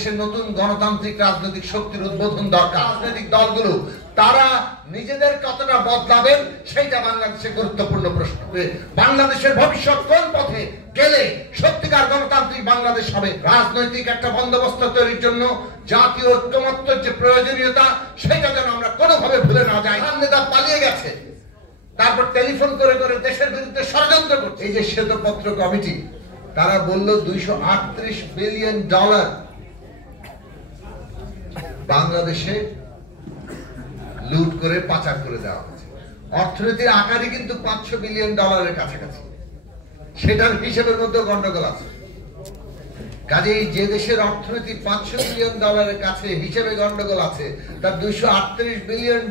দেশের নতুন গণতান্ত্রিক রাজনৈতিক শক্তির উদ্বোধন দরকার। রাজনৈতিক দলগুলো তারা নিজেদের কতটা বদলাবেন সেইটা বাংলাদেশের গুরুত্বপূর্ণ প্রশ্ন। বাংলাদেশের ভবিষ্যৎ কোন পথে গেলে সত্যিকার গণতান্ত্রিক বাংলাদেশ হবে? রাজনৈতিক একটা বন্দোবস্ত তৈরির জন্য জাতীয় ঐক্যমত্যের যে প্রয়োজনীয়তা সেটা যেন আমরা কোনোভাবে ভুলে না যাই। নেতা পালিয়ে গেছে, তারপর টেলিফোন করে করে দেশের বিরুদ্ধে ষড়যন্ত্র করছে। এই যে শ্বেতপত্র কমিটি, তারা বলল $238 বিলিয়ন বাংলাদেশে লুট করে পাচার করে দেওয়া হয়েছে। অর্থনীতির আকারে কিন্তু $500 বিলিয়ন কাছাকাছি, সেটার হিসেবের মধ্যে গন্ডগোল আছে। কাজেই যে দেশের অর্থনীতি $500 বিলিয়ন কাছে হিসেবে গন্ডগোল আছে, তার $238 বিলিয়ন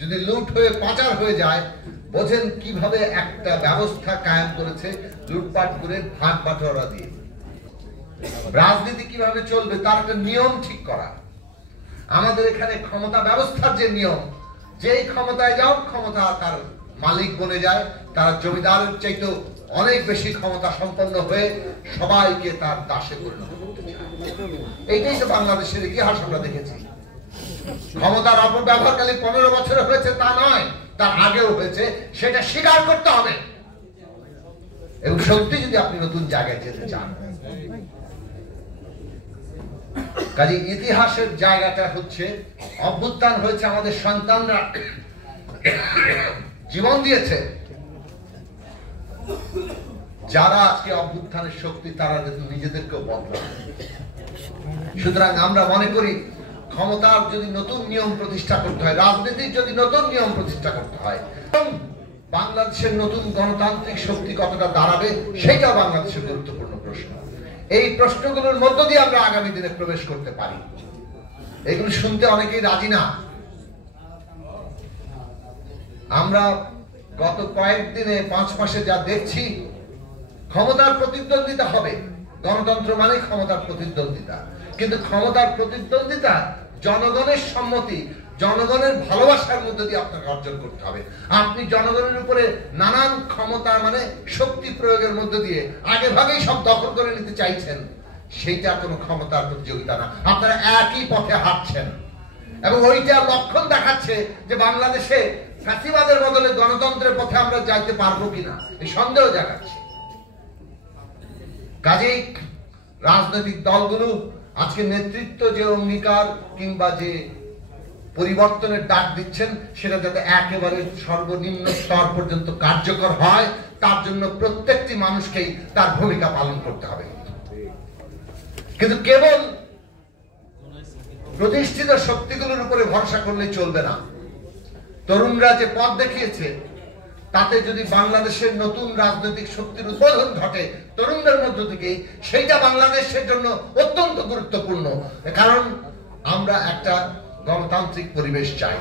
যদি লুট হয়ে পাচার হয়ে যায়, বোঝেন কিভাবে একটা ব্যবস্থা কায়েম করেছে লুটপাট করে ভাগ বাটোয়ারা দিয়ে। রাজনীতি কিভাবে চলবে তার একটা নিয়ম ঠিক করা। আমাদের এখানে ক্ষমতা ব্যবস্থার যে নিয়ম, যেই ক্ষমতায় যাও ক্ষমতা তার মালিক বনে যায়, তারা জমিদারের চাইতে অনেক বেশি ক্ষমতা সম্পন্ন হয়ে সবাইকে তার দাসে পরিণত করতে চায়। এইটাই তো বাংলাদেশের ইতিহাস আমরা দেখেছি। ক্ষমতার অপব্যবহারকারী 15 বছরে হয়েছে তা নয়, তার আগেও হয়েছে, সেটা স্বীকার করতে হবে। এবং সত্যি যদি আপনি নতুন জায়গায় যেতে চান, কাজে ইতিহাসের জায়গাটা হচ্ছে অভ্যুত্থান হয়েছে, আমাদের সন্তানরা জীবন দিয়েছে। যারা আজকে অভ্যুত্থানের শক্তি, তারা নিজেদেরকেও বদলায়। সুতরাং আমরা মনে করি ক্ষমতার যদি নতুন নিয়ম প্রতিষ্ঠা করতে হয়, রাজনীতির যদি নতুন নিয়ম প্রতিষ্ঠা করতে হয়, এবং বাংলাদেশের নতুন গণতান্ত্রিক শক্তি কতটা দাঁড়াবে সেটা বাংলাদেশের গুরুত্বপূর্ণ প্রশ্ন। এই প্রশ্নগুলোর মধ্য দিয়ে আমরা আগামী দিনে প্রবেশ করতে পারি। এগুলো শুনতে অনেকেই রাজি না। আমরা গত কয়েকদিনে 5 মাসে যা দেখছি, ক্ষমতার প্রতিদ্বন্দ্বিতা হবে। গণতন্ত্র মানে ক্ষমতার প্রতিদ্বন্দ্বিতা, কিন্তু ক্ষমতার প্রতিদ্বন্দ্বিতা জনগণের সম্মতি, জনগণের ভালোবাসার মধ্যে দিয়ে আপনাকে অর্জন করতে হবে। আপনি জনগণের উপরে নানান ক্ষমতা মানে শক্তি প্রয়োগের মধ্যে দিয়ে আগে ভাগেই সব দখল করে নিতে চাইছেন, সেইটা কোনো ক্ষমতার প্রতিযোগিতা না। আপনারা একই পথে হাঁটছেন এবং ওইটা লক্ষণ দেখাচ্ছে যে বাংলাদেশে ফ্যাসিবাদের বদলে গণতন্ত্রের পথে আমরা যাইতে পারবো কিনা, এই সন্দেহ জাগাচ্ছে। কাজেই রাজনৈতিক দলগুলো আজকে নেতৃত্ব যে অঙ্গীকার কিংবা যে পরিবর্তনের ডাক দিচ্ছেন, সেটা যাতে একেবারে সর্বনিম্ন স্তর পর্যন্ত কার্যকর হয়, তার জন্য প্রত্যেকটি মানুষকেই তার ভূমিকা পালন করতে হবে। কিন্তু কেবল প্রতিষ্ঠিত শক্তিগুলোর উপরে ভরসা করলে চলবে না। তরুণরা যে পথ দেখিয়েছে, তাতে যদি বাংলাদেশের নতুন রাজনৈতিক শক্তির উদ্বোধন ঘটে তরুণদের মধ্য থেকে, সেইটা বাংলাদেশের জন্য অত্যন্ত গুরুত্বপূর্ণ। কারণ আমরা একটা গণতান্ত্রিক পরিবেশ চাই।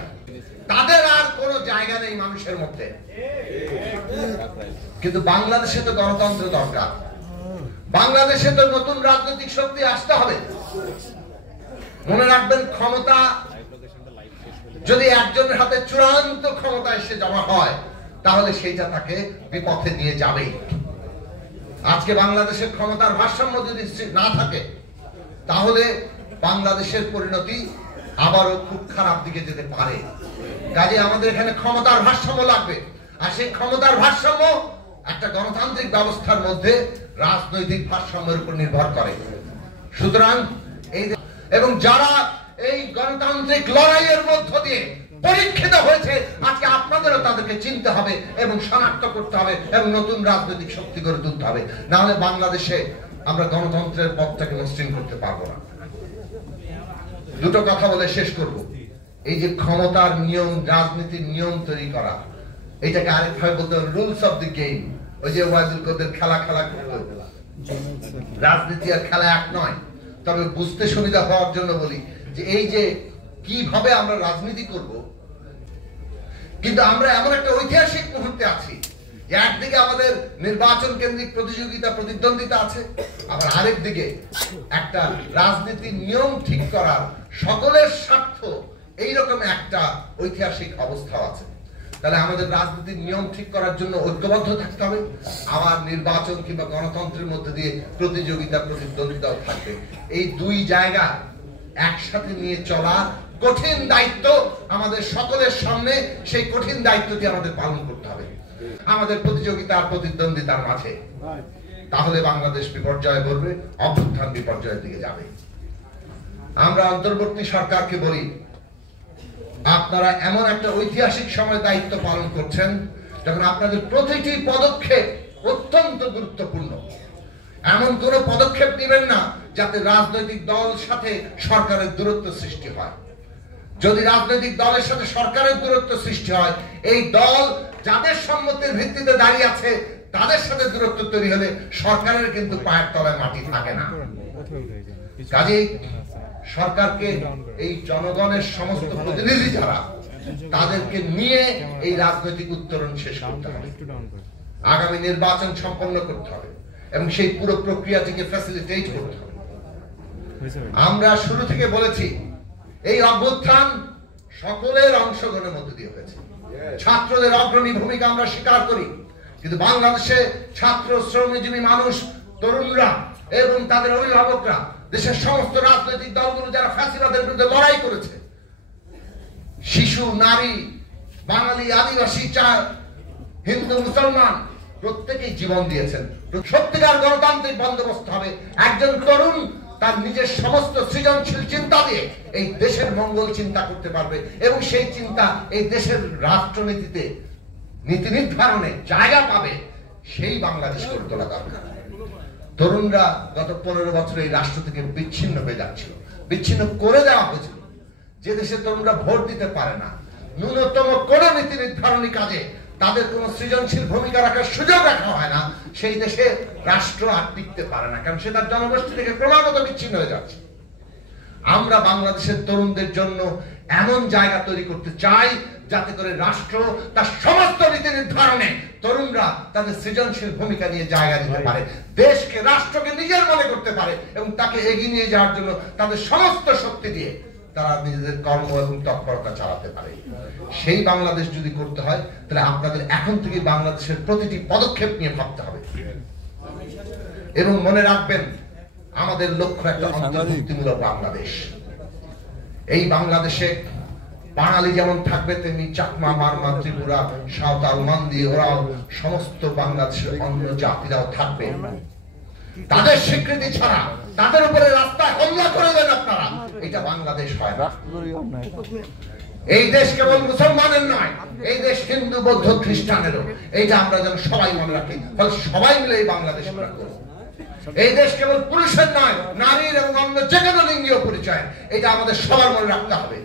তাদের আর কোনো জায়গা নেই মানুষের মধ্যে, কিন্তু বাংলাদেশে তো গণতন্ত্র দরকার। বাংলাদেশে তো নতুন রাজনৈতিক শক্তি আসতে হবে। মনে রাখবেন, ক্ষমতা যদি একজনের হাতে চূড়ান্ত ক্ষমতা এসে জমা হয়, তাহলে সেইটা তাকে বিপথে নিয়ে যাবে। আজকে বাংলাদেশের ক্ষমতার ভারসাম্য যদি না থাকে, তাহলে বাংলাদেশের পরিণতি আবারও খুব খারাপ দিকে যেতে পারে। কাজে আমাদের এখানে ক্ষমতার ভারসাম্য লাগবে, আর সেই ক্ষমতার ভারসাম্য একটা গণতান্ত্রিক ব্যবস্থার মধ্যে রাজনৈতিক ভারসাম্যের উপর নির্ভর করে। সুতরাং এই এবং যারা এই গণতান্ত্রিক লড়াইয়ের মধ্য দিয়ে পরীক্ষিত হয়েছে, আজকে আপনাদেরও তাদেরকে চিনতে হবে এবং শনাক্ত করতে হবে এবং নতুন রাজনৈতিক শক্তি গড়ে তুলতে হবে। না হলে বাংলাদেশে আমরা গণতন্ত্রের পথটাকে মসৃণ করতে পারবো না। দুটো কথা বলে শেষ করব। এই যে ক্ষমতার নিয়ম, রাজনীতির নিয়ম তৈরি করা, এটাকে আরেকভাবে বলতে হবে রুলস অফ দি গেম। ওই যে ওয়াইদুল কদের খেলা রাজনীতি আর খেলা এক নয়। তবে বুঝতে সুবিধা হওয়ার জন্য বলি যে এই যে কিভাবে আমরা রাজনীতি করব, কিন্তু আমরা এমন একটা ঐতিহাসিক মুহূর্তে আছি যে একদিকে আমাদের নির্বাচন কেন্দ্রিক প্রতিযোগিতা, প্রতিদ্বন্দ্বিতা আছে, আবার আরেক দিকে একটা রাজনীতির নিয়ম ঠিক করার সকলের স্বার্থ এইরকম একটা ঐতিহাসিক অবস্থা আছে। তাহলে আমাদের রাজনীতির নিয়ম ঠিক করার জন্য ঐক্যবদ্ধ থাকতে হবে। আবার নির্বাচন কিংবা গণতন্ত্রের মধ্যে দিয়ে প্রতিযোগিতা প্রতিদ্বন্দ্বিতাও থাকবে। এই দুই জায়গা একসাথে নিয়ে চলা কঠিন দায়িত্ব আমাদের সকলের সামনে। সেই কঠিন দায়িত্বটি আমাদের পালন করতে হবে আমাদের প্রতিযোগিতা আর প্রতিদ্বন্দ্বিতার মাঝে। তাহলে বাংলাদেশ বিপর্যয়ে পড়বে, অভ্যুত্থান বিপর্যয়ের দিকে যাবে। আমরা অন্তর্বর্তী সরকারকে বলি, আপনারা এমন একটা ঐতিহাসিক সময় দায়িত্ব পালন করছেন যখন আপনাদের প্রতিটি পদক্ষেপ অত্যন্ত গুরুত্বপূর্ণ। এমন কোন পদক্ষেপ নেবেন না যাতে রাজনৈতিক দল সাথে সরকারের দূরত্ব সৃষ্টি হয়। যদি রাজনৈতিক দলের সাথে সরকারের দূরত্ব সৃষ্টি হয়, এই দল যাদের সম্মতির ভিত্তিতে দাঁড়িয়ে আছে তাদের সাথে দূরত্ব তৈরি হলে সরকারের কিন্তু পায়ের তলায় মাটি থাকে না। কাজেই সরকারকে এই জনগণের সমস্ত প্রতিনিধি যারা, তাদেরকে নিয়ে এই রাজনৈতিক উত্তরণ শেষ করতে হবে। আগামী নির্বাচন সম্পন্ন করতে হবে এবং সেই পুরো প্রক্রিয়াটিকে ফ্যাসিলিটেট করতে হবে। আমরা শুরু থেকে বলেছি, এই অভ্যুত্থান সকলের অংশগ্রহণের মধ্যে দিয়ে হয়েছে। ছাত্রদের অগ্রণী ভূমিকা আমরা স্বীকার করি, কিন্তু বাংলাদেশে ছাত্র, শ্রমজীবী মানুষ, তরুণরা এবং তাদের অভিভাবকরা, দেশের সমস্ত রাজনৈতিক দলগুলো যারা ফ্যাসিবাদের বিরুদ্ধে লড়াই করেছে, শিশু, নারী, বাঙালি, আদিবাসী, হিন্দু, মুসলমান, প্রত্যেকেই জীবন দিয়েছেন। সত্যিকার গণতান্ত্রিক বন্দোবস্ত হবে একজন তরুণ তার নিজের সমস্ত সৃজনশীল চিন্তা দিয়ে এই দেশের মঙ্গল চিন্তা করতে পারবে এবং সেই চিন্তা এই দেশের রাষ্ট্রনীতিতে নীতি নির্ধারণে জায়গা পাবে। সেই বাংলাদেশ গড়ে তোলা দরকার। তরুণরা গত 15 বছরে এই রাষ্ট্র থেকে বিচ্ছিন্ন হয়ে যাচ্ছিল, বিচ্ছিন্ন করে দেওয়া হয়েছিল। যে দেশে তরুণরা ভোট দিতে পারে না, ন্যূনতম কোন নীতি নির্ধারণী কাজে তাদের কোন সৃজনশীল ভূমিকা রাখার সুযোগ রাখা হয় না, সেই দেশে রাষ্ট্র আর টিকতে পারে না, কারণ সে তার জনগোষ্ঠী থেকে ক্রমাগত বিচ্ছিন্ন হয়ে যাচ্ছে। আমরা বাংলাদেশের তরুণদের জন্য এমন জায়গা তৈরি করতে চাই যাতে করে রাষ্ট্র তার সমস্ত নীতি নির্ধারণে তরুণরা তাদের সৃজনশীল ভূমিকা নিয়ে জায়গা দিতে পারে, দেশকে, রাষ্ট্রকে নিজের মনে করতে পারে এবং তাকে এগিয়ে নিয়ে যাওয়ার জন্য তাদের সমস্ত শক্তি দিয়ে তারা নিজেদের কর্ম এবং তৎপরতা চালাতে পারে। সেই বাংলাদেশ যদি করতে হয়, তাহলে আপনাদের এখন থেকে বাংলাদেশের প্রতিটি পদক্ষেপ নিয়ে ভাবতে হবে এবং মনে রাখবেন, আমাদের লক্ষ্য একটা অন্তর্ভুক্তিমূলক বাংলাদেশ। এই বাংলাদেশে বাঙালি যেমন থাকবে, তেমনি চাকমা, মারমা, ত্রিপুরা, সাঁওতাল, মান্দি, ওরাও সমস্ত বাংলাদেশের অন্য জাতিরাও থাকবে। তাদের স্বীকৃতি ছাড়া তাদের উপরে রাস্তায় হামলা করে দেন আপনারা, এটা বাংলাদেশ হয় না। এই দেশ কেবল মুসলমানের নয়, এই দেশ হিন্দু, বৌদ্ধ, খ্রিস্টানেরও। এইটা আমরা যেন সবাই মনে রাখি, ফলে সবাই মিলে এই বাংলাদেশ আমরা করব। এই দেশ কেবল পুরুষের নয়, নারীর এবং অন্য যে কোনো লিঙ্গীয় পরিচয়, এটা আমাদের সবার মনে রাখতে হবে।